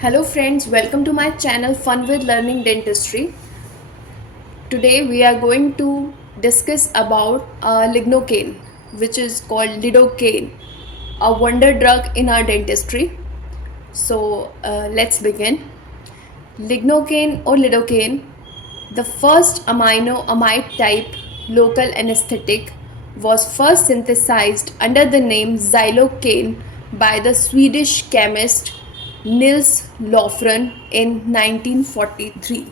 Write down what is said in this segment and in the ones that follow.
Hello friends, welcome to my channel Fun with Learning Dentistry. Today we are going to discuss about lignocaine, which is called lidocaine, a wonder drug in our dentistry. So let's begin. Lignocaine or lidocaine, the first amino amide type local anesthetic, was first synthesized under the name xylocaine by the Swedish chemist Nils Lofgren in 1943.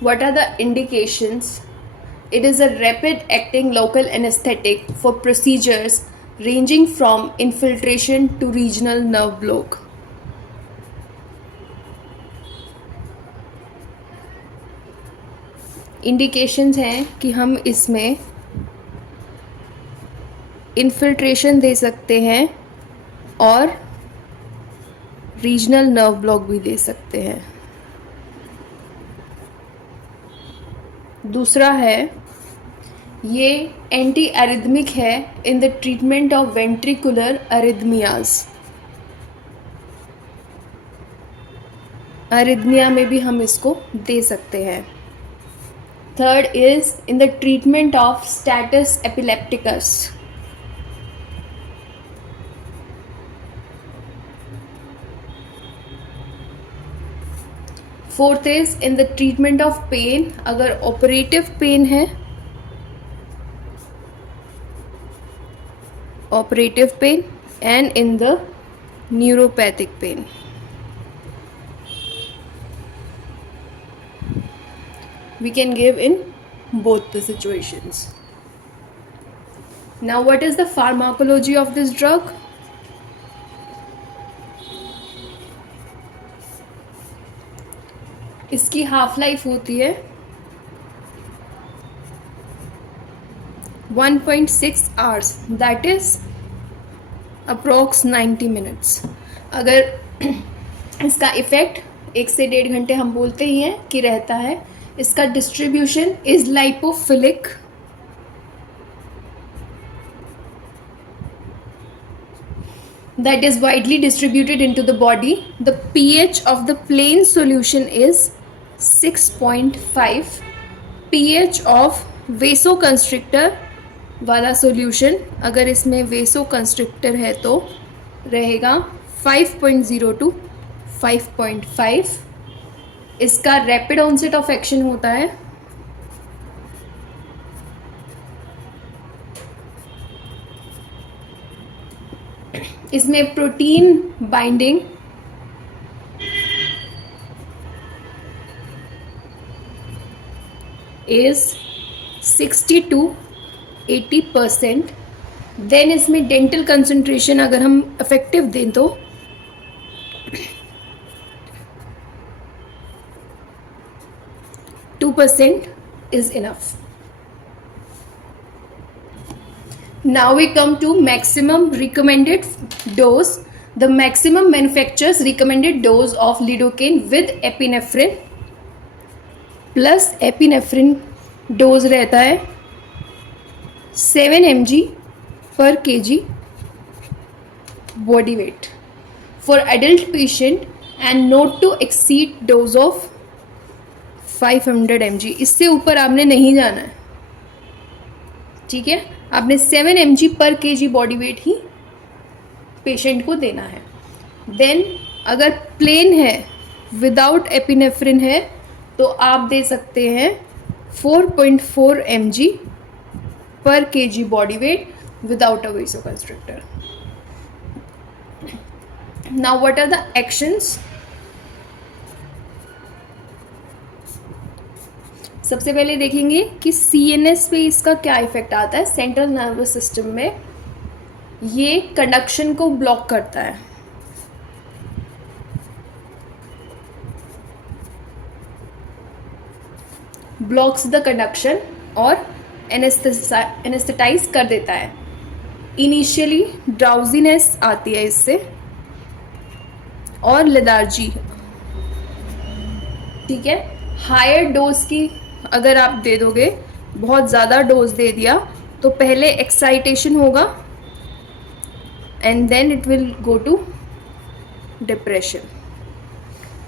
What are the indications? It is a rapid acting local anesthetic for procedures ranging from infiltration to regional nerve block. Indications हैं कि हम इसमें infiltration दे सकते हैं और regional nerve block भी दे सकते हैं. दूसरा है, ये एंटी एरिथमिक है in the treatment of ventricular arrhythmias. Arrhythmia में भी हम इसको दे सकते हैं. Third is in the treatment of status epilepticus. Fourth is in the treatment of pain, अगर ऑपरेटिव पेन है, operative pain and in the neuropathic pain. We can give in both the situations. Now, what is the pharmacology of this drug? इसकी half life होती है 1.6 hours, that is approx 90 minutes. अगर इसका effect 1 से 1.5 घंटे हम बोलते ही हैं कि रहता है. इसका distribution is lipophilic. That is widely distributed into the body. The pH of the plain solution is 6.5. pH of vasoconstrictor वाला solution, अगर इसमें vasoconstrictor है तो रहेगा 5.0 to 5.5. इसका रैपिड ऑनसेट ऑफ एक्शन होता है. इसमें protein binding is 60 to 80%. Then इसमें डेंटल कंसंट्रेशन अगर हम इफेक्टिव दें तो 2% is enough. Now we come to maximum recommended dose. The maximum manufacturer's recommended dose of lidocaine with epinephrine plus epinephrine dose रहता है 7 mg per kg body weight for adult patient and not to exceed dose of 500 mg. इससे ऊपर आपने नहीं जाना है, ठीक है. आपने 7 mg पर kg बॉडी वेट ही पेशेंट को देना है. देन अगर प्लेन है, विदाउट एपिनेफ्रिन है, तो आप दे सकते हैं 4.4 mg पर kg body weight without a vasoconstrictor. Now what are the actions? सबसे पहले देखेंगे कि CNS पे इसका क्या इफेक्ट आता है. सेंट्रल नर्वस सिस्टम में ये कंडक्शन को ब्लॉक करता है. ब्लॉक्स द कंडक्शन और एनेस्थेटाइज कर देता है. इनिशियली ड्राउजीनेस आती है इससे और लेदार्जी. ठीक है। हायर डोज की अगर आप दे दोगे, बहुत ज़्यादा डोज दे दिया, तो पहले एक्साइटेशन होगा and then it will go to depression.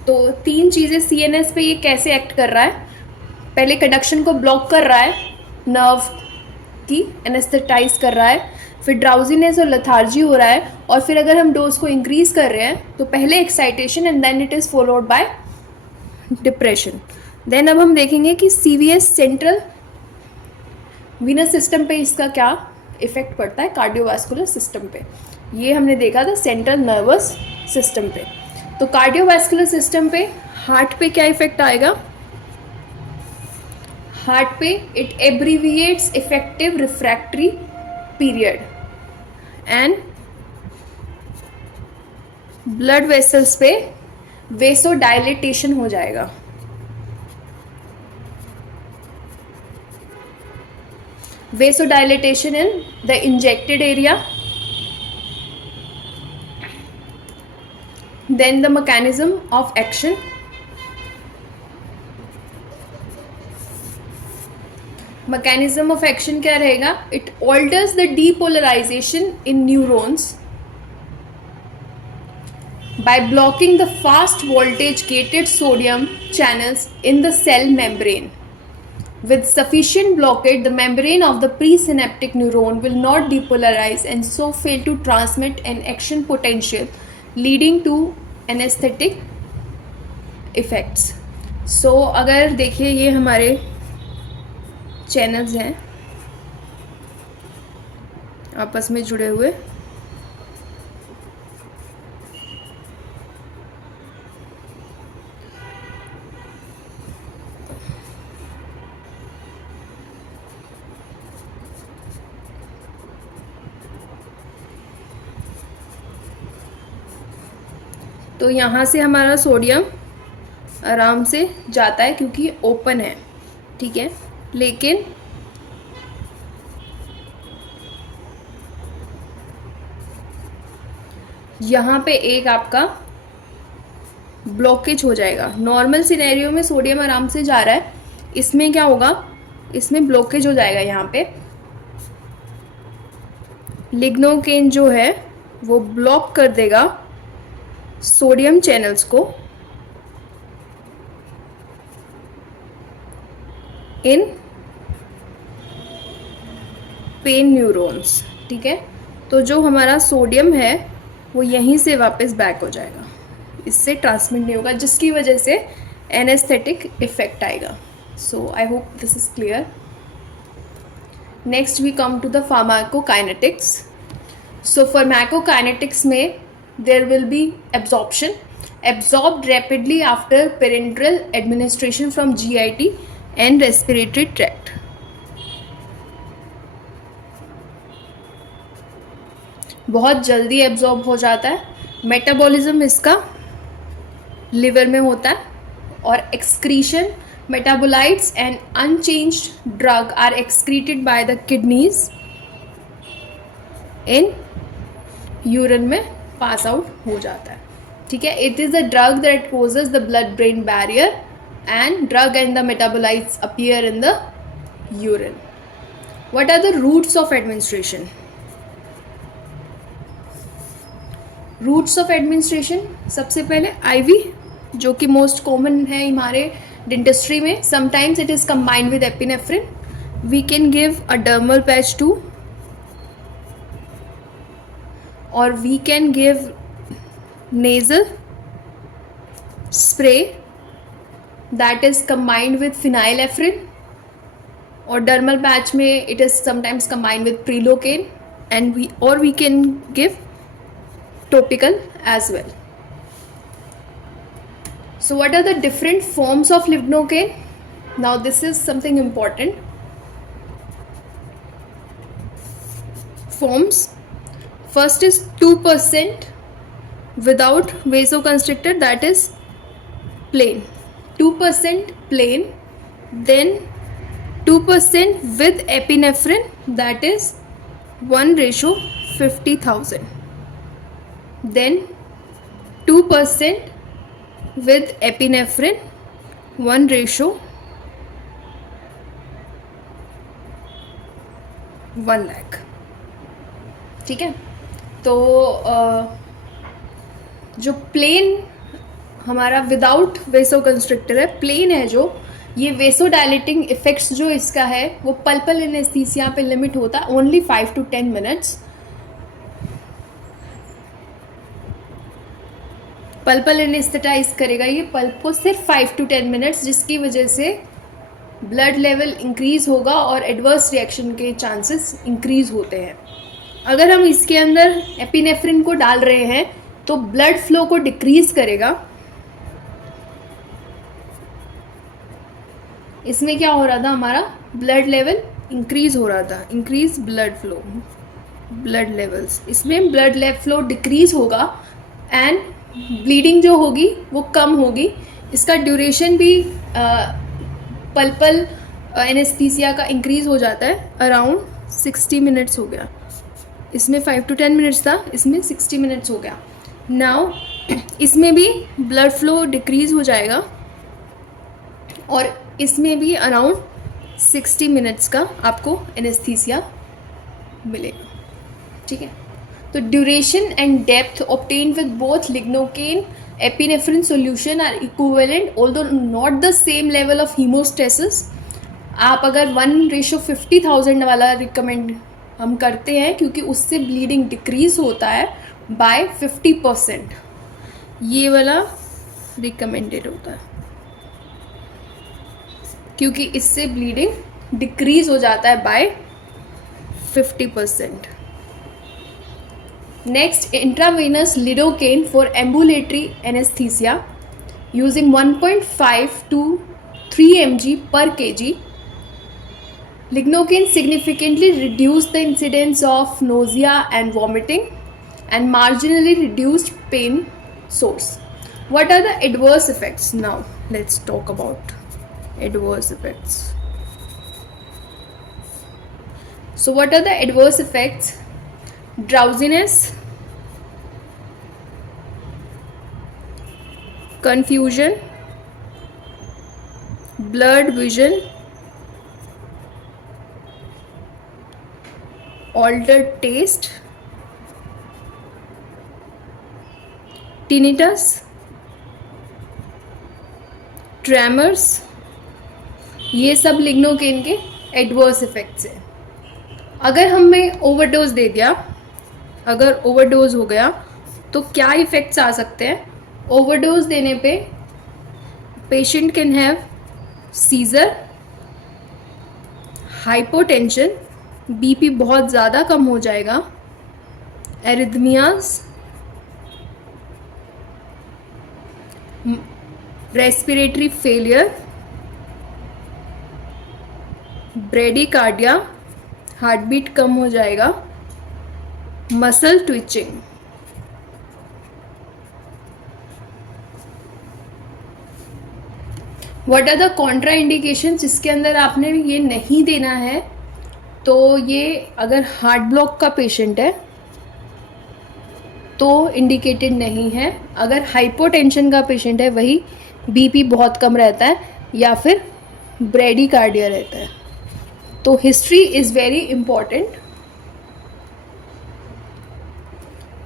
तो 3 चीज़ें CNS पे ये कैसे एक्ट कर रहा है। पहले कंडक्शन को ब्लॉक कर रहा है, नर्व की एनेस्थेटाइज कर रहा है, फिर ड्राउजीनेस और लथार्जी हो रहा है, और फिर अगर हम डोज को इंक्रीज कर रहे हैं तो पहले excitation and then it is followed by depression. Then अब हम देखेंगे कि CVS सेंट्रल वीनस सिस्टम पे इसका क्या इफेक्ट पड़ता है, कार्डियोवास्कुलर सिस्टम पे। ये हमने देखा था सेंट्रल नर्वस सिस्टम पे। तो कार्डियोवास्कुलर सिस्टम पे हार्ट पे क्या इफेक्ट आएगा। हार्ट पे it abbreviates effective refractory period and blood vessels पे वेसोडाइलेटेशन हो जाएगा। Vasodilation in the injected area. Then the mechanism of action. Mechanism of action क्या रहेगा? It alters the depolarization in neurons by blocking the fast voltage gated sodium channels in the cell membrane. With sufficient blockade, the membrane of the presynaptic neuron will not depolarize and so fail to transmit an action potential, leading to anesthetic effects. So अगर देखिए ये हमारे channels हैं आपस में जुड़े हुए, तो यहाँ से हमारा सोडियम आराम से जाता है क्योंकि ओपन है, ठीक है। लेकिन यहाँ पे एक आपका ब्लॉकेज हो जाएगा। नॉर्मल सिनेरियो में सोडियम आराम से जा रहा है, इसमें क्या होगा, इसमें ब्लॉकेज हो जाएगा। यहाँ पे लिग्नोकेन जो है वो ब्लॉक कर देगा सोडियम चैनल्स को इन पेन न्यूरॉन्स, ठीक है। तो जो हमारा सोडियम है वो यहीं से वापस बैक हो जाएगा, इससे ट्रांसमिट नहीं होगा, जिसकी वजह से एनेस्थेटिक इफेक्ट आएगा। So I hope this is clear. Next we come to the pharmacokinetics. So pharmacokinetics में there will be absorption, absorbed rapidly after parenteral administration from GIT and respiratory tract. बहुत जल्दी absorb हो जाता है। Metabolism इसका liver में होता है और excretion, metabolites and unchanged drug are excreted by the kidneys in urine में पास आउट हो जाता है, ठीक है। It is a drug that crosses the blood brain barrier and drug and the metabolites appear in the urine. What are the routes of administration? Routes of administration, सबसे पहले IV, जो कि most common है हमारे dentistry में। Sometimes it is combined with epinephrine. We can give a dermal patch too, or we can give nasal spray that is combined with phenylephrine, or dermal patch में it is sometimes combined with prilocaine, and we can give topical as well. So what are the different forms of lignocaine? Now this is something important. Forms. First is 2% without vasoconstrictor, that is plain. 2% plain. Then 2% with epinephrine, that is 1:50,000. Then 2% with epinephrine 1:1,00,000। ठीक है। तो जो plane हमारा without वेसो constrictor है, plane है जो, ये वेसो dilating effects जो इसका है वो पल्पल एनेस्थीसिया पे लिमिट होता है ओनली 5 to 10 मिनट्स। पल्पल एनेस्थेटाइज करेगा ये पल्प को सिर्फ 5 to 10 मिनट्स, जिसकी वजह से ब्लड लेवल इंक्रीज होगा और एडवर्स रिएक्शन के चांसेस इंक्रीज होते हैं। अगर हम इसके अंदर एपिनेफ्रिन को डाल रहे हैं तो ब्लड फ्लो को डिक्रीज करेगा। इसमें क्या हो रहा था, हमारा ब्लड लेवल इंक्रीज हो रहा था, increase blood flow, blood levels. इसमें ब्लड फ्लो डिक्रीज होगा एंड ब्लीडिंग जो होगी वो कम होगी। इसका ड्यूरेशन भी पल्पल एनेस्थीसिया का इंक्रीज हो जाता है, अराउंड 60 मिनट्स हो गया। इसमें 5 to 10 मिनट्स था, इसमें 60 मिनट्स हो गया। नाउ इसमें भी ब्लड फ्लो डिक्रीज हो जाएगा और इसमें भी अराउंड 60 मिनट्स का आपको एनेस्थीसिया मिलेगा। ठीक है। तो duration and depth obtained with both lignocaine epinephrine solution are equivalent although not the same level of hemostasis. आप अगर 1:50,000 वाला रिकमेंड हम करते हैं क्योंकि उससे ब्लीडिंग डिक्रीज होता है बाय 50%, ये वाला रिकमेंडेड होता है क्योंकि इससे ब्लीडिंग डिक्रीज हो जाता है by 50%। Next, intravenous lidocaine for ambulatory anaesthesia using 1.5 to 3 mg per kg. Lignocaine significantly reduced the incidence of nausea and vomiting and marginally reduced pain source. What are the adverse effects? Now let's talk about adverse effects. So what are the adverse effects? Drowsiness, confusion, blurred vision, altered taste, tinnitus, tremors, ये सब lignocaine के adverse effects हैं। अगर हमें overdose दे दिया, अगर overdose हो गया तो क्या इफ़ेक्ट्स आ सकते हैं? ओवरडोज देने पे patient can have seizure, hypotension, BP बहुत ज़्यादा कम हो जाएगा, arrhythmias, respiratory failure, bradycardia, heart beat कम हो जाएगा, muscle twitching. What are the contraindications? इसके अंदर आपने ये नहीं देना है, तो ये अगर हार्ट ब्लॉक का पेशेंट है तो इंडिकेटेड नहीं है। अगर हाइपोटेंशन का पेशेंट है, वही बीपी बहुत कम रहता है या फिर ब्रेडिकार्डिया रहता है, तो history is very important.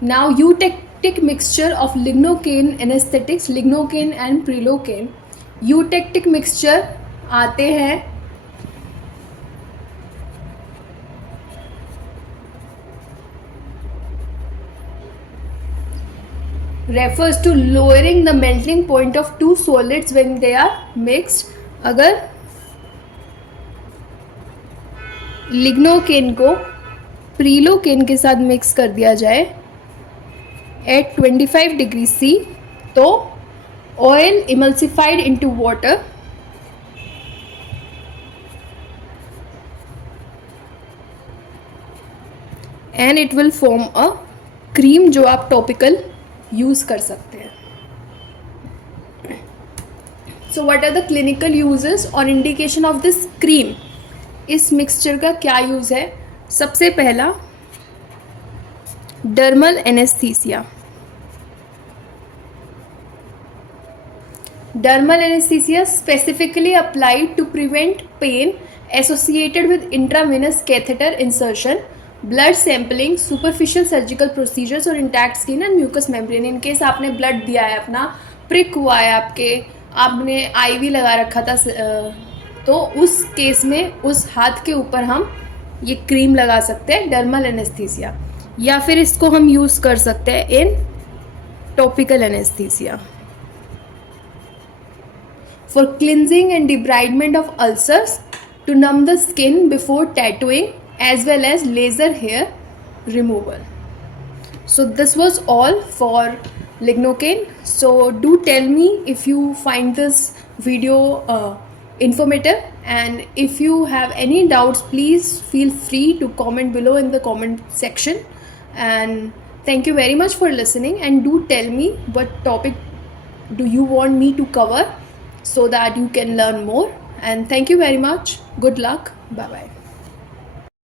Now eutectic mixture of lignocaine anesthetics, lignocaine and prilocaine. eutectic mixture आते हैं refers to lowering the melting point of two solids when they are mixed. अगर लिग्नोकेन को प्रीलोकेन के साथ मिक्स कर दिया जाए at 25 degree C, तो oil emulsified into water and it will form a cream जो आप टॉपिकल यूज़ कर सकते हैं। So what are the clinical uses or indication of this cream? इस मिक्सचर का क्या यूज़ है? सबसे पहला, dermal anaesthesia. Dermal anesthesia specifically applied to prevent pain associated with intravenous catheter insertion, blood sampling, superficial surgical procedures और intact skin and mucous membrane. In case आपने blood दिया है, अपना prick हुआ है आपने IV लगा रखा था, तो उस केस में उस हाथ के ऊपर हम ये क्रीम लगा सकते हैं, डर्मल एनेस्थीसिया, या फिर इसको हम यूज़ कर सकते हैं in topical anaesthesia for cleansing and debridement of ulcers, to numb the skin before tattooing, as well as laser hair removal. So this was all for lignocaine. So do tell me if you find this video informative, and if you have any doubts, please feel free to comment below in the comment section. And thank you very much for listening, and do tell me what topic do you want me to cover so that you can learn more. And thank you very much. Good luck. Bye bye.